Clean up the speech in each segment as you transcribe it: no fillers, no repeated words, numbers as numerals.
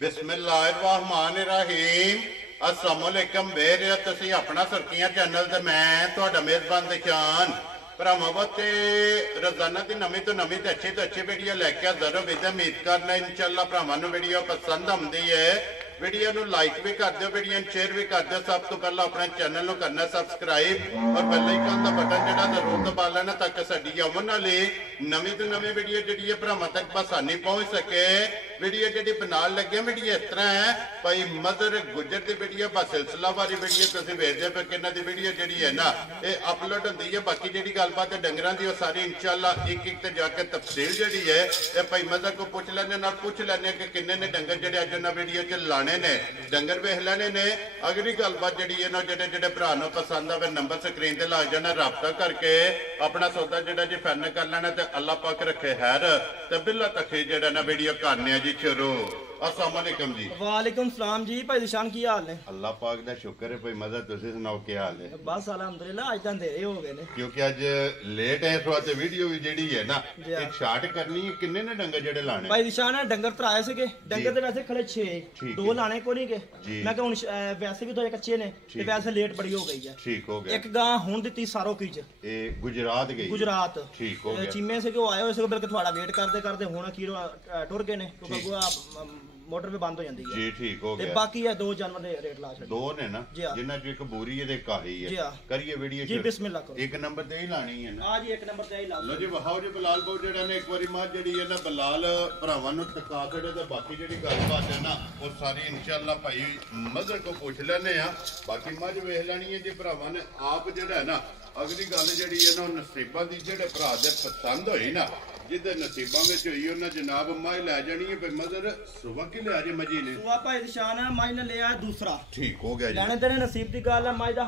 बिस्मिल्लाहिर्रहमानिर्रहीम अस्सलाम वालेकुम बेरे तुसी अपना सुर्खियां चैनल ते मैं तुहाडा मेजबान दिशान भरावां बच्चे रोजाना की नवी तो अच्छी वीडियो लैके हाजिर हो। उम्मीद करना इंशाअल्लाह भरावां नूं वीडियो पसंद आउंदी है। वीडियो नूं लाइक भी कर दो, वीडियो शेयर भी कर दो। सब तो पहला अपने चैनल नूं करना सबसक्राइब और बेल आइकन का बटन जिहड़ा जरूर दबा लेना ताकि साडी आउण वाली नवी तो नवी वीडियो जिहड़ी है भरावां तक बसानी पहुंच सके। वीडियो जिहड़ी बनाउण लगे वीडियो इस तरह है भाई मदर गुजर की वीडियो बस सिलसिलावारी वीडियो तुसीं वेखदे पे कि इन्हां दी वीडियो जिहड़ी है ना ये अपलोड हुंदी है। बाकी जिहड़ी गलबात है डंगरां दी वो सारी इंशाअल्लाह एक एक ते जाके तफसील जिहड़ी है ये भाई मदर को पूछ लैने कि किन्ने ने डंगर जिहड़े अज उन्हां वीडियो च लाने ने डंगर वेख लेने ने। अगली गलबात जिहड़ी है ना जिहड़े भरा नूं पसंद आवे नंबर स्क्रीन ते ला जाना, राबता करके अपना सौदा जिहड़ा जी फाइनल कर लेना ते अल्लाह पाक रखे खैर ते बिल्ला तक जिहड़ा ना वीडियो करने जी शुरू। अस्सलाम वालेकुम जी। वालेकुम सलाम जी। भाई निशान की हाल है? अल्लाह पाक दा शुक्र है भाई मदद तुसी सुनाओ क्या हाल है? बस अल्हम्दुलिल्लाह अज तक देरे हो गए ने क्योंकि अज लेट है इस वास्ते वीडियो भी जेडी है ना एक शॉर्ट करनी है। किन्ने ने डंगर जेडे लाने? भाई निशान डंगर तराए सके डंगर ते वैसे खड़े 6 दो लाने को नहीं के मैं कि हुन वैसे भी थोड़े कच्चे ने ते वैसे लेट बड़ी हो गई है। ठीक हो गया। एक गां हुन दित्ती सारो की च ए गुजरात गई गुजरात। ठीक हो गया। चीमे से वो आए हो सके बल्कि थोड़ा वेट करते करते हुन की टुर गए ने क्योंकि मोटर भी बंद हो जाती है जी। ठीक हो गया। बाकी है दो जानवर दे रेट ला छड़े दो ने ना जिन्ना जो एक बोरी है दे काही है करिए वीडियो जी बिस्मिल्लाह करो। एक नंबर ते ही लानी है ना? हां जी एक नंबर ते ही ला लो जी। वहाओ जी बलाल बाबू जेड़ा ने एक बारी मां जेडी है ना बलाल भरावां नु टका छड़े ते बाकी जेडी गलबात है ना वो सारी इंशाअल्लाह भाई मदर को पूछ लेने आ। बाकी मज वेख लेनी है जी भरावां ने आप जेड़ा है ना अगली गल जेडी है ना नसीबां दी जेड़े भरा दे पसंद होई ना जिदे नसीबां विच होई उन्हां जनाब माई लै जानी है भाई मदर सुबह की लिया जी मजी ने सुबह भाई निशान है माई ने लिया दूसरा। ठीक हो गया जी। लेने देने नसीब दी गल है माई दा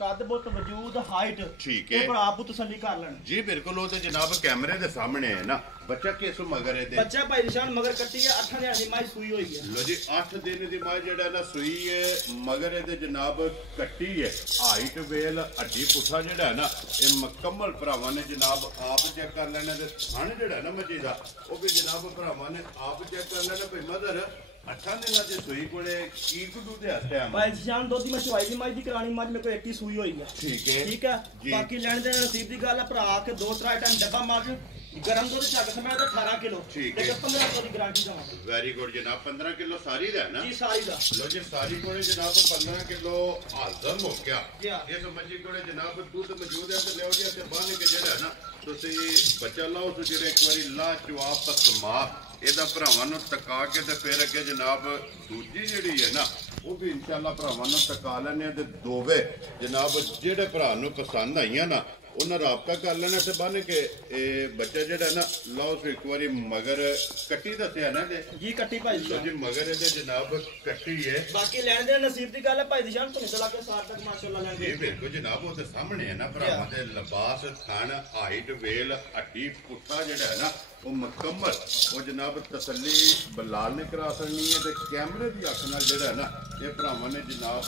कद बुत वजूद हाइट ठीक है पर आप तसल्ली कर लेन जी बिल्कुल। वो तो जनाब कैमरे दे सामने है ना। बच्चा किस मगर है? बच्चा भाई निशान मगर कट्टी है 8 दिन दी माई सुई हुई है। लो जी 8 दिन दी माई जेड़ा ना सुई है मगर ए जनाब कट्टी है। हाइट वेल हड्डी पुठा जेड़ा है ना ये मुकम्मल भरावां ने जनाब आप चेक कर लेना ते थन जेड़ा ना मजी दा वो भी जनाब भरावां ने आप चेक कर लेना भाई मदर 8 दिनां दी सुई कोले की कुडू दे हत्या भाई निशान दो दी मैं चवाई दी माई दी करानी माज मेरे को 81 सुई हुई है। ठीक है बाकी लेने देने नसीब दी गल है भरा के 2-3 टाइम डब्बा मार गरम दूध चक समय तो 18 किलो ठीक है 15 किलो की गारंटी दूंगा। वेरी गुड जनाब 15 किलो सारी दा ना जी सारी दा। लो जी सारी कोले जनाब 15 किलो हाजम हो गया ये समझी कोले जनाब दूध मौजूद है ते ले जी ते बाने के जेड़ा ना तुसी बच्चा लाओ तो जेरे एक बारी ला चवा पसमा एदा भरावां नु टका के ते फिर अगे जनाब दूजी जेड़ी है ना वो भी इंशाअल्लाह भरावां नु टका लेने ते दोवे जनाब जेड़े भरा नु पसंद आईयां ना उन्हें राबता कर लेना से बन के बच्चा जेड़ा ना लाओ तो एक बारी मगर कट्टी दसिया ना जी कट्टी भाई जी मगर ये जनाब कट्टी है। बाकी लेने देने नसीब की गल है भाई निशान तुम चला के साथ तक माशाल्लाह लेने जी बिल्कुल जनाब वो तो सामने है ना भरावां दे लिबास थन हाइट वेल हड्डी पुट्ठा जेड़ा है ना वो मुकम्मल वो जनाब तसल्ली बलाल ने करा सकनी है ते कैमरे की अख नाल जेड़ा है ना ये भरावां ने जनाब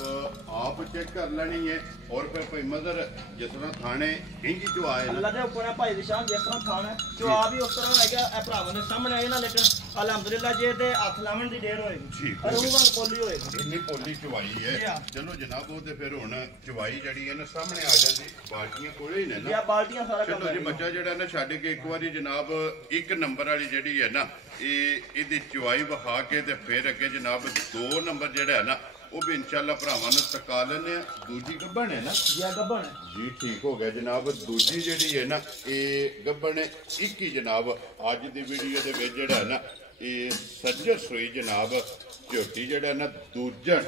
आप चेक कर लेनी है। और फिर भाई मदर जिस तरह थाने इंज जो आए अल्लाह दे ऊपर है भाई निशान जिस तरह थाना जो आ भी उस तरह है कि भरावां ने सामने आए ना लेकिन अल्हम्दुलिल्लाह जे ते हाथ लावन दी देर होएगी ठीक है रूवां पोली होएगी इतनी पोली चवाई है। चलो जनाब वो ते फिर हुन चवाई जड़ी है ना सामने आ जांदी बाल्टियां कोले ही ने ना या बाल्टियां सारा काम चलो जी बच्चा जेड़ा ना छड्ड के एक बारी जनाब एक नंबर वाली जेड़ी है ना ये चवाई बहा के ते फिर अगे जनाब 2 नंबर जेड़ा है ना वो भी इंशाअल्लाह भरावां नु टका लेने। दूजी गब्बन है ना जी गब्बन जी ठीक हो गया जनाब। दूजी जेड़ी है ना ये गब्बन है एक ही जनाब अज दी वीडियो दे विच जेड़ा है ना ये सज्जर सोई जनाब झोटी जेड़ा ना दूजन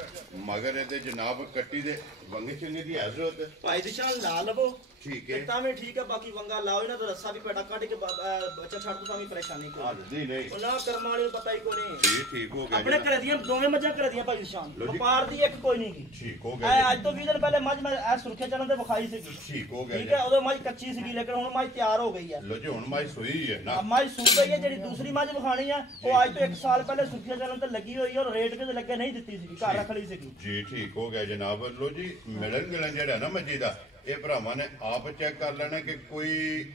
मगर ये जनाब कट्टी दे वंगे चंगे दी हजरत भाई निशान ला लवो ठीक है तामे ठीक है। बाकी वंगा लाओ ना तो रस्सा भी पेटा काट के बच्चा छाड़ तो तामी परेशानी को नहीं नहीं ना करमाणी पता ही को नहीं जी ठीक हो गया। अपने कर दिया दोवें मजा कर दिया भाई निशान व्यापार दी एक कोई नहीं की ठीक हो गया। आज तो 20 दिन पहले मज मैं ए सुरखे चलन ते बखाई सी ठीक हो गया ठीक है। ओदो मज कच्ची सी लेकिन हुन मज तैयार हो गई है। लो जी हुन मज सुई है ना मज सूई गई है जेडी दूसरी मज बखानी है वो आज तो 1 साल पहले सुरखे चलन ते लगी हुई और रेट के लगे नहीं दित्ती सी घर रख ली सी जी ठीक हो गया जनाब। लो जी मिलन गिलन जेड़ा ना मजी दा ਇਹ ਭਰਾਵਾਂ ਨੇ ਆਪ ਚੈੱਕ ਕਰ ਲੈਣਾ ਕਿ ਕੋਈ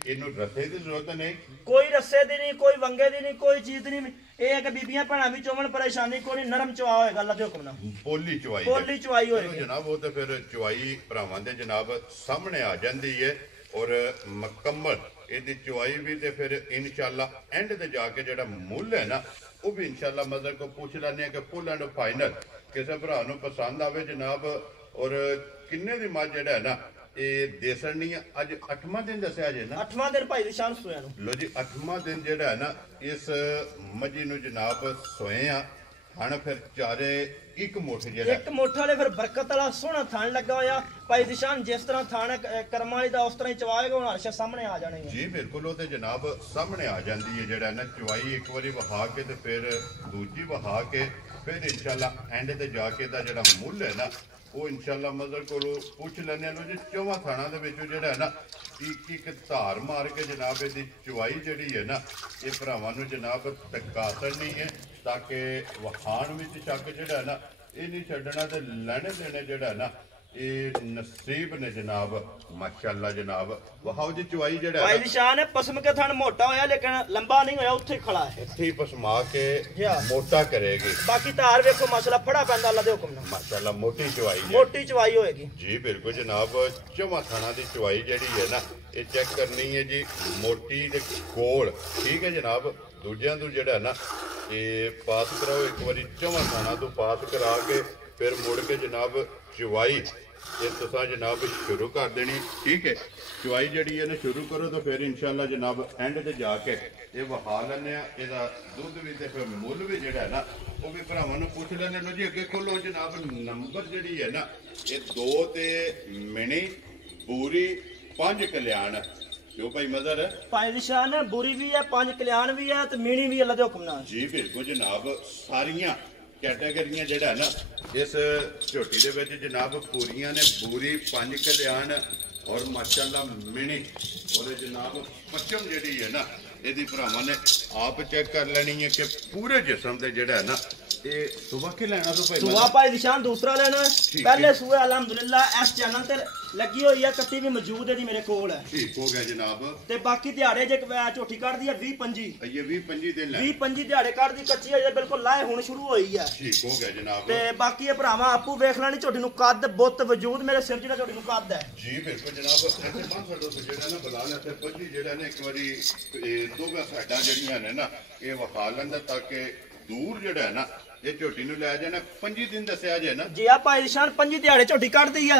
ਇਹਨੂੰ ਰੱਸੇ ਦੀ ਜ਼ਰੂਰਤ ਨਹੀਂ, ਕੋਈ ਰੱਸੇ ਦੀ ਨਹੀਂ, ਕੋਈ ਵੰਗੇ ਦੀ ਨਹੀਂ, ਕੋਈ ਚੀਜ਼ ਦੀ ਨਹੀਂ। ਇਹ ਹੈ ਕਿ ਬੀਬੀਆਂ ਭੈਣਾਂ ਵੀ ਚੋਵਣ, ਪਰੇਸ਼ਾਨੀ ਕੋਈ ਨਰਮ ਚਵਾ ਹੋਏਗਾ, ਅੱਲਾ ਦੇ ਹੁਕਮ ਨਾਲ ਪੋਲੀ ਚਵਾਈ ਹੋਏਗੀ ਜਨਾਬ। ਉਹ ਤੇ ਫਿਰ ਚਵਾਈ ਭਰਾਵਾਂ ਦੇ ਜਨਾਬ ਸਾਹਮਣੇ ਆ ਜਾਂਦੀ ਹੈ ਔਰ ਮੁਕੰਮਲ ਇਹਦੀ ਚਵਾਈ ਵੀ ਤੇ ਫਿਰ ਇਨਸ਼ਾਅੱਲਾ ਐਂਡ ਤੇ ਜਾ ਕੇ ਜਿਹੜਾ ਮੁੱਲ ਹੈ ਨਾ ਉਹ ਵੀ ਇਨਸ਼ਾਅੱਲਾ ਮਦਰ ਕੋ ਪੁੱਛ ਲੈਣੇ ਕਿ ਫੁੱਲ ਐਂਡ ਫਾਈਨਲ ਕਿਸੇ ਭਰਾ ਨੂੰ ਪਸੰਦ ਆਵੇ ਜਨਾਬ। ਔਰ ਕਿੰਨੇ ਦੀ ਮੱਝ ਜਿਹੜਾ ਹੈ ਨਾ ਇਹ ਦੇਸਣੀ ਅੱਜ 8ਵਾਂ ਦਿਨ ਦੱਸਿਆ ਜੇ ਨਾ, 8ਵਾਂ ਦਿਨ ਭਾਈ ਦੀ ਸ਼ਾਨ ਸੋਇਆ ਨੂੰ। ਲੋ ਜੀ 8ਵਾਂ ਦਿਨ ਜਿਹੜਾ ਹੈ ਨਾ ਇਸ ਮੱਝੀ ਨੂੰ ਜਨਾਬ ਸੋਏ ਆ। ਹਣ ਫਿਰ ਚਾਰੇ ਇੱਕ ਮੁੱਠ ਜਿਹੜਾ ਇੱਕ ਮੁੱਠ ਵਾਲੇ ਫਿਰ ਬਰਕਤ ਵਾਲਾ ਸੋਹਣਾ ਥਣ ਲੱਗਾ ਹੋਇਆ ਭਾਈ ਦੀ ਸ਼ਾਨ। ਜਿਸ ਤਰ੍ਹਾਂ ਥਣ ਕਰਮਾਂ ਵਾਲੀ ਦਾ ਉਸ ਤਰ੍ਹਾਂ ਹੀ ਚਵਾਏਗਾ, ਹੁਣ ਹਰਸ਼ਾ ਸਾਹਮਣੇ ਆ ਜਾਣੇ ਜੀ। ਬਿਲਕੁਲ ਉਹ ਤੇ ਜਨਾਬ ਸਾਹਮਣੇ ਆ ਜਾਂਦੀ ਹੈ ਜਿਹੜਾ ਨਾ ਚਵਾਈ ਇੱਕ ਵਾਰੀ ਵਹਾ ਕੇ ਤੇ ਫਿਰ ਦੂਜੀ ਵਹਾ ਕੇ ਫਿਰ ਇਨਸ਼ਾਅੱਲਾ ਐਂਡ ਤੇ ਜਾ ਕੇ ਦਾ ਜਿਹੜਾ ਮੁੱਲ ਹੈ ਨਾ ਉਹ ਇਨਸ਼ਾਅੱਲਾ ਮਦਰ ਕੋਲੋਂ ਪੁੱਛ ਲੈਣੇ ਨੂੰ ਜੀ। ਚੌਵਾਂ ਥਾਣਾ ਦੇ ਵਿੱਚੋਂ ਜਿਹੜਾ ਹੈ ਨਾ ਇੱਕ ਧਾਰ ਮਾਰ ਕੇ ਜਨਾਬ ਇਹਦੀ ਚਵਾਈ ਜਿਹੜੀ ਹੈ ਨਾ ਇਹ ਭਰਾਵਾਂ ਨੂੰ ਜਨਾਬ ਤਕਾਸਰ ਨਹੀਂ ਹੈ ਤਾਂ ਕਿ ਵਖਾਣ ਵਿੱਚ ਸ਼ੱਕ ਜਿਹੜਾ ਹੈ ਨਾ ਇਹ ਨਹੀਂ ਛੱਡਣਾ ਤੇ ਲੈਣੇ ਦੇਣੇ ਜਿਹੜਾ ਨਾ ਇਹ ਨਸੀਬ ਨੇ ਜਨਾਬ। ਮਾਸ਼ਾਅੱਲਾ ਜਨਾਬ ਵਹਾਓ ਜੀ ਚਵਾਈ ਜਿਹੜਾ ਭਾਈ ਨਿਸ਼ਾਨ ਹੈ ਪਸਮ ਕੇ ਥਣ ਮੋਟਾ ਹੋਇਆ ਲੇਕਿਨ ਲੰਬਾ ਨਹੀਂ ਹੋਇਆ, ਉੱਥੇ ਖੜਾ ਹੈ, ਇੱਥੇ ਹੀ ਪਸਮਾ ਕੇ ਮੋਟਾ ਕਰੇਗੀ। ਬਾਕੀ ਤਾਰ ਵੇਖੋ ਮਾਸ਼ਾਅੱਲਾ ਫੜਾ ਪੈਂਦਾ ਅੱਲਾ ਦੇ ਹੁਕਮ ਨਾਲ, ਮਾਸ਼ਾਅੱਲਾ ਮੋਟੀ ਚਵਾਈ ਹੋਏਗੀ ਜੀ। ਬਿਲਕੁਲ ਜਨਾਬ ਚੌਵਾਂ ਥਾਣਾ ਦੀ ਚਵਾਈ ਜਿਹੜੀ ਹੈ ਨਾ ਇਹ ਚੈੱਕ ਕਰਨੀ ਹੈ ਜੀ, ਮੋਟੀ ਤੇ ਗੋਲ ਠੀਕ ਹੈ ਜਨਾਬ। ਦੂਜਿਆਂ ਤੋਂ ਜਿਹੜਾ ਨਾ ਇਹ ਪਾਸ ਕਰਾਓ ਇੱਕ ਵਾਰੀ ਚੌਵਾਂ ਥਾਣਾ ਤੋਂ ਪਾਸ ਕਰਾ ਕੇ ਫਿਰ ਮੁੜ ਕੇ ਜਨਾਬ ਚਵਾਈ ਇਹ ਤੁਸੀਂ ਜਨਾਬ ਸ਼ੁਰੂ ਕਰ ਦੇਣੀ ਠੀਕ ਹੈ। ਚਵਾਈ ਜਿਹੜੀ ਹੈ ਨਾ ਸ਼ੁਰੂ ਕਰੋ ਤਾਂ ਫਿਰ ਇਨਸ਼ਾਅੱਲਾ ਜਨਾਬ ਐਂਡ ਤੇ ਜਾ ਕੇ ਇਹ ਵਹਾ ਲੈਣੇ ਆ। ਇਹਦਾ ਦੁੱਧ ਵੀ ਤੇ ਫਿਰ ਮੁੱਲ ਵੀ ਜਿਹੜਾ ਨਾ ਉਹ ਵੀ ਭਰਾਵਾਂ ਨੂੰ ਪੁੱਛ ਲੈਣੇ ਲੋ ਜੀ। ਅੱਗੇ ਖੋਲੋ ਜਨਾਬ ਨੰਬਰ ਜਿਹੜੀ ਹੈ ਨਾ ਇਹ 2 ਤੇ ਮਿਣੀ ਪੂਰੀ 5 ਕਲਿਆਣ ਜੋ ਭਾਈ ਮਜ਼ਰ ਹੈ ਭਾਈ ਨਿਸ਼ਾਨ ਬੁਰੀ ਵੀ ਹੈ, 5 ਕਲਿਆਣ ਵੀ ਹੈ ਤੇ ਮੀਣੀ ਵੀ ਅੱਲਾ ਦੇ ਹੁਕਮ ਨਾਲ ਜੀ। ਬਿਲਕੁਲ ਜਨਾਬ ਸਾਰੀਆਂ ਕੈਟਾਗਰੀਆਂ ਜਿਹੜਾ ਨਾ ਇਸ ਝੋਟੀ ਦੇ ਵਿੱਚ ਜਨਾਬ ਪੂਰੀਆਂ ਨੇ। ਪੂਰੀ 5 ਕਲਿਆਣ ਔਰ ਮਾਸ਼ਾਅੱਲਾ ਮਿਣੀ ਉਹਦੇ ਜਨਾਬ ਪੱਚਮ ਜਿਹੜੀ ਹੈ ਨਾ ਇਹਦੀ ਭਰਾਵਾਂ ਨੇ ਆਪ ਚੈੱਕ ਕਰ ਲੈਣੀ ਹੈ ਕਿ ਪੂਰੇ ਜਿਸਮ ਦੇ ਜਿਹੜਾ ਹੈ ਨਾ ਇਹ ਸੁਬਾ ਕੇ ਲੈਣਾ ਤੋਂ ਭਾਈ ਸੁਬਾ ਭਾਈ ਨਿਸ਼ਾਨ ਦੂਸਰਾ ਲੈਣਾ ਪਹਿਲੇ ਸੂਏ ਅਲਹਮਦੁਲਿਲਾ ਇਸ ਚੈਨਲ ਤੇ ਲੱਗੀ ਹੋਈ ਹੈ, ਕੱਟੀ ਵੀ ਮੌਜੂਦ ਹੈ ਜੀ ਮੇਰੇ ਕੋਲ ਹੈ। ਠੀਕ ਹੋ ਗਿਆ ਜਨਾਬ। ਤੇ ਬਾਕੀ ਦਿਹਾੜੇ ਜੇ ਝੋਟੀ ਕੱਢਦੀ ਹੈ 20-25 ਇਹ 20-25 ਦਿਨ ਲੈ 20-25 ਦਿਹਾੜੇ ਕੱਢਦੀ ਕੱਚੀ ਹੈ ਬਿਲਕੁਲ ਲਾਏ ਹੁਣ ਸ਼ੁਰੂ ਹੋਈ ਹੈ। ਠੀਕ ਹੋ ਗਿਆ ਜਨਾਬ। ਤੇ ਬਾਕੀ ਇਹ ਭਰਾਵਾਂ ਆਪੂ ਵੇਖ ਲੈਣੀ ਝੋਟੀ ਨੂੰ ਕੱਦ ਬੁੱਤ ਵਜੂਦ ਮੇਰੇ ਸਿਰ ਜਿਹੜਾ ਝੋਟੀ ਨੂੰ ਕੱਦ ਹੈ ਜੀ। ਬਿਲਕੁਲ ਜਨਾਬ ਇੱਥੇ 500 ਜਿਹੜਾ ਨਾ ਬਲਾਲ ਇੱਥੇ ਪੱਜੀ ਜਿਹੜਾ ਨੇ ਇੱਕ ਵਾਰੀ ਦੋਗਾ ਸਾਈਡਾਂ ਜਿਹੜੀਆਂ ਨੇ ਨਾ ਇਹ ਵਖਾ ਲੈਂਦਾ ਤਾਂ ਕਿ ਦੂਰ ਜਿਹੜਾ ਹੈ ਨਾ ਇਹ ਝੋਟੀ ਨੂੰ ਲੈ ਜਾਣਾ 25 ਦਿਨ ਦੱਸਿਆ ਜੇ ਨਾ ਜੀ। ਆ ਭਾਈ ਨਿਸ਼ਾਨ 25 ਦਿਹਾੜੇ ਝੋਟੀ ਕੱਢਦੀ ਆ।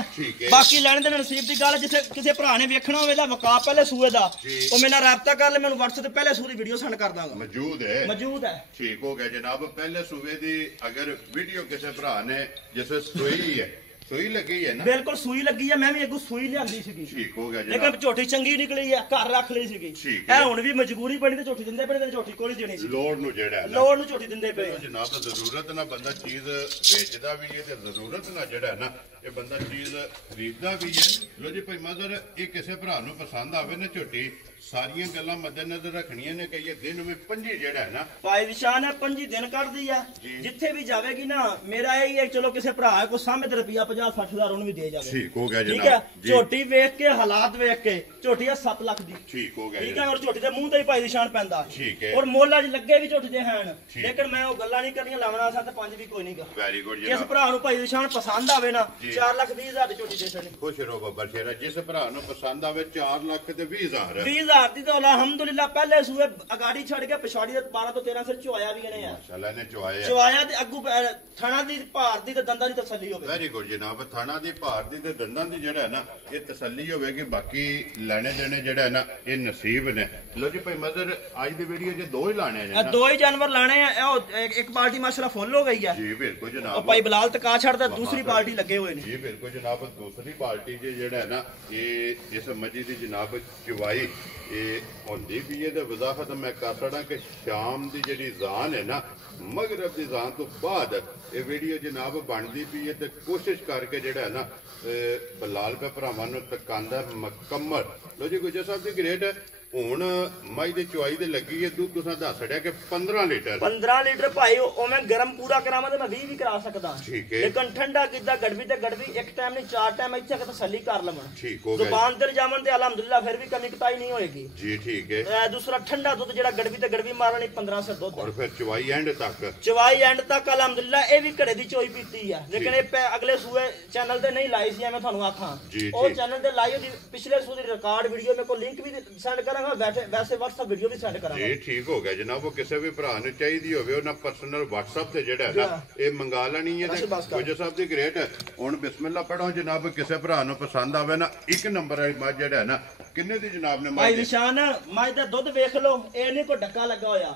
ਬਾਕੀ ਲੈਣ ਦੇ ਨਸੀਬ ਦੀ ਗੱਲ ਜਿੱਥੇ ਕਿਸੇ ਭਰਾ ਨੇ ਵੇਖਣਾ ਹੋਵੇ ਦਾ ਵਕਾ ਪਹਿਲੇ ਸੂਏ ਦਾ ਉਹ ਮੇਰੇ ਨਾਲ ਰਾਬਤਾ ਕਰ ਲੈ, ਮੈਨੂੰ WhatsApp ਤੇ ਪਹਿਲੇ ਸੂਏ ਦੀ ਵੀਡੀਓ ਸੈਂਡ ਕਰ ਦਾਂਗਾ। ਮੌਜੂਦ ਹੈ। ਠੀਕ ਹੋ ਗਿਆ ਜਨਾਬ। ਪਹਿਲੇ ਸੂਏ ਦੀ ਅਗਰ ਵੀਡੀਓ ਕਿਸੇ ਭਰਾ ਨੇ ਜਿਵੇਂ ਸੋਈ ਹੈ ਸੂਈ ਲੱਗੀ ਹੈ ਨਾ ਬਿਲਕੁਲ ਸੂਈ ਲੱਗੀ ਹੈ। ਮੈਂ ਵੀ ਅੱਗੋਂ ਸੂਈ ਲਿਆਂਦੀ ਸੀਗੀ। ਠੀਕ ਹੋ ਗਿਆ ਲੇਕਿਨ ਝੋਟੀ ਚੰਗੀ ਨਿਕਲੀ ਹੈ, ਘਰ ਰੱਖ ਲਈ ਸੀਗੀ। ਇਹ ਹੁਣ ਵੀ ਮਜਬੂਰੀ ਬਣੀ ਤੇ ਝੋਟੀ ਦਿੰਦੇ ਪਏ ਤੇ ਝੋਟੀ ਕੋਲ ਹੀ ਦੇਣੀ ਸੀ। ਲੋੜ ਨੂੰ ਜਿਹੜਾ ਲੋੜ ਨੂੰ ਝੋਟੀ ਦਿੰਦੇ ਪਏ ਜਨਾਬ। ਜ਼ਰੂਰਤ ਨਾਲ ਬੰਦਾ ਚੀਜ਼ ਵੇਚਦਾ ਵੀ ਹੈ ਤੇ ਜ਼ਰੂਰਤ ਨਾਲ ਜਿਹੜਾ ਨਾ ਇਹ ਬੰਦਾ ਚੀਜ਼ ਖਰੀਦਦਾ ਵੀ ਹੈ। ਲੋ ਜੀ ਭਾਈ ਮਜ਼ਰ ਇਹ ਕਿਸੇ ਭਰਾ ਨੂੰ ਪਸੰਦ ਆਵੇ ਨਾ ਝੋਟੀ ਸਾਰੀਆਂ ਗੱਲਾਂ ਮੱਦੇਨਜ਼ਰ ਰੱਖਣੀਆਂ ਨੇ। ਕਹੀਏ ਦਿਨ ਵਿੱਚ 5 ਜਿਹੜਾ ਹੈ ਨਾ ਭਾਈ ਨਿਸ਼ਾਨ ਹੈ 5 ਦਿਨ ਕੱਢਦੀ ਆ। ਜਿੱਥੇ ਵੀ ਜਾਵੇਗੀ ਨਾ ਮੇਰਾ ਇਹ ਹੈ ਚਲੋ ਕਿਸੇ ਭਰਾ ਕੋ ਸਾਹਮਣੇ ਤੇ ਰੁਪਿਆ 50-60 ਹਜ਼ਾਰ ਉਹਨੂੰ ਵੀ ਦੇ ਜਾਵੇ। ਠੀਕ ਹੋ ਗਿਆ ਠੀਕ ਹੈ। ਝੋਟੀ ਵੇਖ ਕੇ ਹਾਲਾਤ ਵੇਖ ਕੇ ਝੋਟੀ ਆ 7 ਲੱਖ ਦੀ। ਠੀਕ ਹੋ ਗਿਆ। ਠੀਕ ਹੈ। ਔਰ ਝੋਟੀ ਦੇ ਮੂੰਹ ਤੇ ਹੀ ਭਾਈ ਨਿਸ਼ਾਨ ਪੈਂਦਾ। ਠੀਕ ਹੈ। ਔਰ ਮੋਲਾ ਚ ਲੱਗੇ ਵੀ ਝੋਟੀ ਦੇ ਹਨ ਲੇਕਿਨ ਮੈਂ ਉਹ ਗੱਲਾਂ ਨਹੀਂ ਕਰਨੀਆਂ ਲਾਵਣਾ ਸਾ ਤੇ 5 ਵੀ ਕੋਈ ਨਹੀਂਗਾ। Very good. ਜਿਸ ਭਰਾ ਨੂੰ ਭਾਈ ਨਿਸ਼ਾਨ ਪਸੰਦ ਆਵੇ ਨਾ 4,20,000 ਦੀ ਝੋਟੀ ਦੇ ਸਕਣੀ। ਖੁਸ਼ ਰਹੋ ਬੱਬਰ ਸ਼ੇਰਾ। ਜਿਸ ਭਰਾ ਨੂੰ ਪਸੰਦ ਆਵੇ 4,20,000 20,000 ਦੀ ਤਾਂ ਅਲਹਮਦੁਲਿਲਾ ਪਹਿਲੇ ਸੂਏ ਅਗਾੜੀ ਛੱਡ ਕੇ ਪਿਛਾੜੀ ਦੇ 12 ਤੋਂ 13 ਸਿਰ ਚੁਆਇਆ ਵੀ ਇਹਨੇ ਆ। ਮਾਸ਼ਾਅੱਲਾ ਨੇ ਚੁਆਇਆ ਤੇ ਅੱਗੂ ਥਣਾ ਦੀ ਭਾਰ ਦੀ ਤੇ ਦੰਦਾਂ ਦੀ ਤਸੱਲੀ ਹੋਵੇ। ਵੈਰੀ ਗੁੱਡ ਜਨਾਬ। ਥਣਾ ਦੀ ਭਾਰ ਦੀ ਤੇ ਦੰਦਾਂ ਦੀ ਜਿਹੜਾ ਹੈ ਨਾ ਇਹ ਤਸੱਲੀ ਹੋਵੇਗੀ। ਬਾਕੀ ਲੈਣੇ ਦੇਣੇ ਜਿਹੜਾ ਹੈ ਨਾ ਇਹ ਨਸੀਬ ਨੇ। ਲੋ ਜੀ ਭਾਈ ਮਦਰ ਅੱਜ ਦੀ ਵੀਡੀਓ 'ਚ 2 ਹੀ ਲਾਣੇ ਨੇ। 2 ਹੀ ਜਾਨਵਰ ਲਾਣੇ ਆ। ਇੱਕ ਪਾਰਟੀ ਮਾਸ਼ਾਅੱਲਾ ਫੁੱਲ ਹੋ ਗਈ ਆ। ਜੀ ਬਿਲਕੁਲ ਜਨਾਬ। ਉਹ ਭਾਈ ਬਲਾਲ ਤਕਾ ਛੱਡਦਾ ਦੂਸਰੀ ਪਾਰਟੀ ਲੱਗੇ ਹੋਏ ਨੇ। ਜੀ ਬਿਲਕੁਲ ਜਨਾਬ। ਦੂਸਰੀ ਪਾਰਟੀ 'ਚ ਜਿਹੜਾ ਹੈ ਨਾ ਇਹ ਇਸ ਮੱਝੀ ਦੀ ਜਨਾਬ ਚਵਾਈ ਇਹ ਹੁੰਦੀ ਵੀ ਇਹ ਤੇ ਵਜ਼ਾਹਤ ਮੈਂ ਕਰ ਸਕਦਾ ਕਿ ਸ਼ਾਮ ਦੀ ਜਿਹੜੀ ਜ਼ਾਨ ਹੈ ਨਾ ਮਗਰਬ ਦੀ ਜ਼ਾਨ ਤੋਂ ਬਾਅਦ ਇਹ ਵੀਡੀਓ ਜਨਾਬ ਬਣਦੀ ਪਈ ਹੈ ਤੇ ਕੋਸ਼ਿਸ਼ ਕਰਕੇ ਜਿਹੜਾ ਹੈ ਨਾ ਬਲਾਲ ਪੇ ਭਰਾਵਾਂ ਨੂੰ ਤਕਾਂਦਾ ਮੁਕੰਮਲ। ਲੋ ਜੀ ਗੁਜਰ ਸਾਹਿਬ ਦੀ ਗ੍ਰੇਡ ਹੁਣ ਮੱਝ ਦੀ ਚੁਆਈ ਤੇ ਲੱਗੀ ਹੈ ਦੁੱਧ ਤੁਸੀਂ ਦੱਸ ਛੜਿਆ ਕਿ 15 ਲੀਟਰ 15 ਲੀਟਰ ਭਾਈ ਉਹ ਮੈਂ ਗਰਮ ਪੂਰਾ ਕਰਾਵਾਂ ਤੇ ਮੈਂ 20 ਵੀ ਕਰਾ ਸਕਦਾ। ਠੀਕ ਹੈ। ਲੇਕਿਨ ਠੰਡਾ ਕਿੱਦਾਂ ਗੜਵੀ ਤੇ ਗੜਵੀ ਇੱਕ ਟਾਈਮ ਨਹੀਂ 4 ਟਾਈਮ ਇੱਥੇ ਕਿ ਤਸੱਲੀ ਕਰ ਲਵਾਂ। ਠੀਕ ਹੋ ਗਿਆ। ਜ਼ੁਬਾਨ ਤੇ ਜਾਵਣ ਤੇ ਅਲਹਮਦੁਲਿਲਾ ਫਿਰ ਵੀ ਕਮੀ ਕਤਾਈ ਨਹੀਂ ਹੋਏਗੀ ਜੀ। ਠੀਕ ਹੈ। ਦੂਸਰਾ ਠੰਡਾ ਦੁੱਧ ਜਿਹੜਾ ਗੜਵੀ ਤੇ ਗੜਵੀ ਮਾਰਨੀ 15 ਸੇ ਦੁੱਧ ਔਰ ਫਿਰ ਚੁਆਈ ਐਂਡ ਤੱਕ ਅਲਹਮਦੁਲਿਲਾ ਇਹ ਵੀ ਘੜੇ ਦੀ ਚੋਈ ਪੀਤੀ ਆ। ਲੇਕਿਨ ਇਹ ਅਗਲੇ ਸੂਏ ਚੈਨਲ ਤੇ ਨਹੀਂ ਲਾਈ ਸੀ ਮੈਂ ਤੁਹਾਨੂੰ ਆਖਾਂ ਉਹ ਚੈਨਲ ਤੇ ਲਾਈ ਉਹਦੀ ਪਿਛਲੇ ਸੂਏ ਦੀ ਰਿਕਾਰਡ ਵੀਡੀਓ ਮੇਰੇ ਕੋਲ ਲਿੰਕ ਵੀ ਸੈਂਡ ਕਰਾਂਗਾ ਵੈਸੇ WhatsApp ਵੀਡੀਓ ਵੀ ਸੈਂਡ ਕਰਾਂਗਾ। ਜੀ ਠੀਕ ਹੋ ਗਿਆ ਜਨਾਬ। ਉਹ ਕਿਸੇ ਵੀ ਭਰਾ ਨੂੰ ਚਾਹੀਦੀ ਹੋਵੇ ਉਹਨਾਂ ਪਰਸਨਲ WhatsApp ਤੇ ਜਿਹੜਾ ਹੈ ਨਾ ਇਹ ਮੰਗਾ ਲੈਣੀ ਹੈ ਤੇ ਗੁਜਰ ਸਾਹਿਬ ਦੀ ਗ੍ਰੇਟ। ਹੁਣ ਬਿਸਮਿਲ੍ਲਾ ਪੜੋ ਜਨਾਬ। ਕਿਸੇ ਭਰਾ ਨੂੰ ਪਸੰਦ ਆਵੇ ਨਾ ਇੱਕ ਨੰਬਰ ਹੈ ਮੱਝ ਜਿਹੜਾ ਹੈ ਨਾ ਕਿੰਨੇ ਦੀ ਜਨਾਬ ਨੇ ਭਾਈ ਨਿਸ਼ਾਨ ਮੱਝ ਦਾ ਦੁੱਧ ਵੇਖ ਲਓ ਇਹ ਨਹੀਂ ਕੋਈ ਡੱਕਾ ਲੱਗਾ ਹੋਇਆ।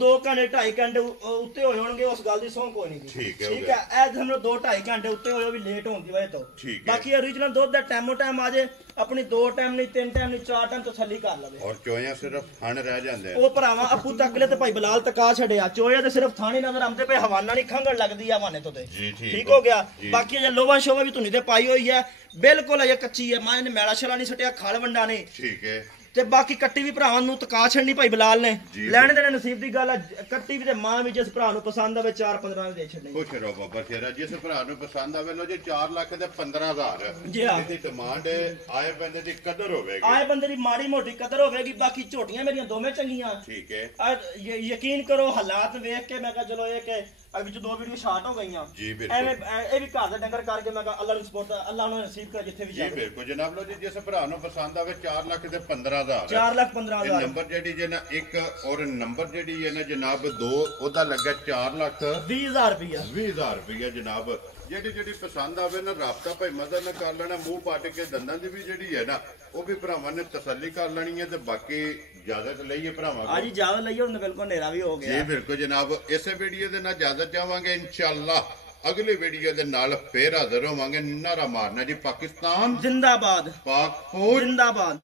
2 ਘੰਟੇ 2.5 ਘੰਟੇ ਉੱਤੇ ਹੋਏ ਹੋਣਗੇ ਉਸ ਗੱਲ ਦੀ ਸੌਂ ਕੋਈ ਨਹੀਂ। ਠੀਕ ਹੈ। ਇਹ ਸਾਨੂੰ 2-2.5 ਘੰਟੇ ਉੱਤੇ ਹੋਏ ਵੀ ਲੇਟ ਹੋਣ ਦੀ ਵਜ੍ਹਾ ਤੋਂ। ਬਾਕੀ ਓਰੀਜਨਲ ਦੁੱਧ ਦਾ ਟਾਈਮੋ ਟਾਈਮ ਆ ਜੇ ਆਪਣੀ 2 ਟਾਈਮ ਨਹੀਂ 3 ਟਾਈਮ ਨਹੀਂ 4 ਟਾਈਮ ਤਸੱਲੀ ਕਰ ਲਵੇ। ਔਰ ਚੋਇਆ ਸਿਰਫ ਥਣ ਰਹਿ ਜਾਂਦੇ ਉਹ ਭਰਾਵਾ ਆਪੂ ਤੱਕਲੇ ਤੇ ਭਾਈ ਬਲਾਲ ਤਕਾ ਛੜਿਆ ਚੋਇਆ ਤੇ ਸਿਰਫ ਥਾਣੀ ਨਜ਼ਰ ਆਉਂਦੇ ਪਏ ਹਵਾਨਾ ਨਹੀਂ ਖੰਗਣ ਲੱਗਦੀ ਆ ਮਾਨੇ ਤੋਂ ਤੇ। ਠੀਕ ਹੋ ਗਿਆ। ਬਾਕੀ ਜੇ ਲੋਵਾ ਸ਼ੋਵਾ ਵੀ ਧੁਨੀ ਤੇ ਪਾਈ ਹੋਈ ਹੈ ਬਿਲਕੁਲ ਅਜੇ ਕੱਚੀ ਹੈ। ਮਾਂ ਨੇ ਮੈਲਾ ਛਲਾ ਨਹੀਂ ਸਟਿਆ ਖਲ ਵੰਡਾ ਨੇ। ਠੀਕ ਹੈ। ਤੇ ਬਾਕੀ ਕੱਟੀ ਵੀ ਭਰਾਵਾਂ ਨੂੰ ਤਕਾ ਛੜਨੀ ਭਾਈ ਬਲਾਲ ਨੇ ਲੈਣੇ ਦੇਣੇ ਨਸੀਬ ਦੀ ਗੱਲ ਹੈ। ਕੱਟੀ ਵੀ ਤੇ ਮਾਂ ਵੀ ਜਿਸ ਭਰਾ ਨੂੰ ਪਸੰਦ ਆਵੇ 4-15 ਦੇ ਛੱਡਣੀ। ਖੁਸ਼ ਰਹੋ ਬਾਬਾ ਤੇਰਾ ਜਿਸ ਭਰਾ ਨੂੰ ਪਸੰਦ ਆਵੇ ਲੋ ਜੇ 4 ਲੱਖ ਤੇ 15,000 ਇਹਦੀ ਡਿਮਾਂਡ ਆਏ ਬੰਦੇ ਦੀ ਕਦਰ ਹੋਵੇਗੀ। ਆਏ ਬੰਦੇ ਦੀ ਮਾੜੀ ਮੋਟੀ ਕਦਰ ਹੋਵੇਗੀ। ਬਾਕੀ ਝੋਟੀਆਂ ਮੇਰੀਆਂ ਦੋਵੇਂ ਚੰਗੀਆਂ। ਠੀਕ ਹੈ। ਯਕੀਨ ਕਰੋ ਹਾਲਾਤ ਵੇਖ ਕੇ ਮੈਂ ਕਿਹਾ ਚਲੋ ਇਹ ਕਿ ਵਿੱਚ 2 ਵੀਡੀਓ ਸ਼ਾਰਟ ਹੋ ਗਈਆਂ ਐਵੇਂ ਇਹ ਵੀ ਘਰ ਦਾ ਡੰਗਰ ਕਰਕੇ ਮੈਂ ਕਿਹਾ ਅੱਲਾਹ ਨੂੰ ਸਪੋਰਟ ਅੱਲਾਹ ਨੂੰ ਨਸੀਬ ਕਰੇ ਜਿੱਥੇ ਵੀ ਜਾਵੇ। ਜੀ ਬਿਲਕੁਲ ਜਨਾਬ। ਲੋ ਜੀ ਜਿਸ ਭਰਾ ਨੂੰ ਪਸੰਦ ਆਵੇ 4 ਲੱਖ ਤੇ 15,000 4,15,000 ਨੰਬਰ ਜਿਹੜੀ ਜੇ ਨਾ ਇੱਕ ਔਰ ਨੰਬਰ ਜਿਹੜੀ ਹੈ ਨਾ ਜਨਾਬ 2 ਉਹਦਾ ਲੱਗਾ 4,20,000 ਰੁਪਇਆ 20,000 ਰੁਪਇਆ ਜਨਾਬ। ਜਿਹੜੀ ਪਸੰਦ ਆਵੇ ਨਾ ਰਾਬਤਾ ਭਾਈ ਮਦਦ ਨਾਲ ਕਰ ਲੈਣਾ। ਮੂੰਹ ਪਾਟ ਕੇ ਦੰਦਾਂ ਦੀ ਵੀ ਜਿਹੜੀ ਹੈ ਨਾ ਉਹ ਵੀ ਭਰਾਵਾਂ ਨੇ ਤਸੱਲੀ ਕਰ ਲੈਣੀ ਹੈ। ਤੇ ਬਾਕੀ ਇਜਾਜ਼ਤ ਲਈਏ ਭਰਾਵਾਂ ਕੋਲ। ਇਜਾਜ਼ਤ ਲਈਏ ਹੁਣ ਬਿਲਕੁਲ ਹਨੇਰਾ ਵੀ ਹੋ ਗਿਆ। ਜੀ ਬਿਲਕੁਲ ਜਨਾਬ। ਇਸੇ ਵੀਡੀਓ ਦੇ ਨਾਲ ਇਜਾਜ਼ਤ ਚਾਹਾਂਗੇ ਇਨਸ਼ਾਅੱਲਾ। ਅਗਲੇ ਵੀਡੀਓ ਦੇ ਨਾਲ ਫੇਰ ਹਾਜ਼ਰ ਹੋਵਾਂਗੇ। ਨਾਰਾ ਮਾਰਨਾ ਜੀ ਪਾਕਿਸਤਾਨ ਜਿੰਦਾਬਾਦ। ਪਾਕ ਫੌਜ ਜਿੰਦਾਬਾਦ।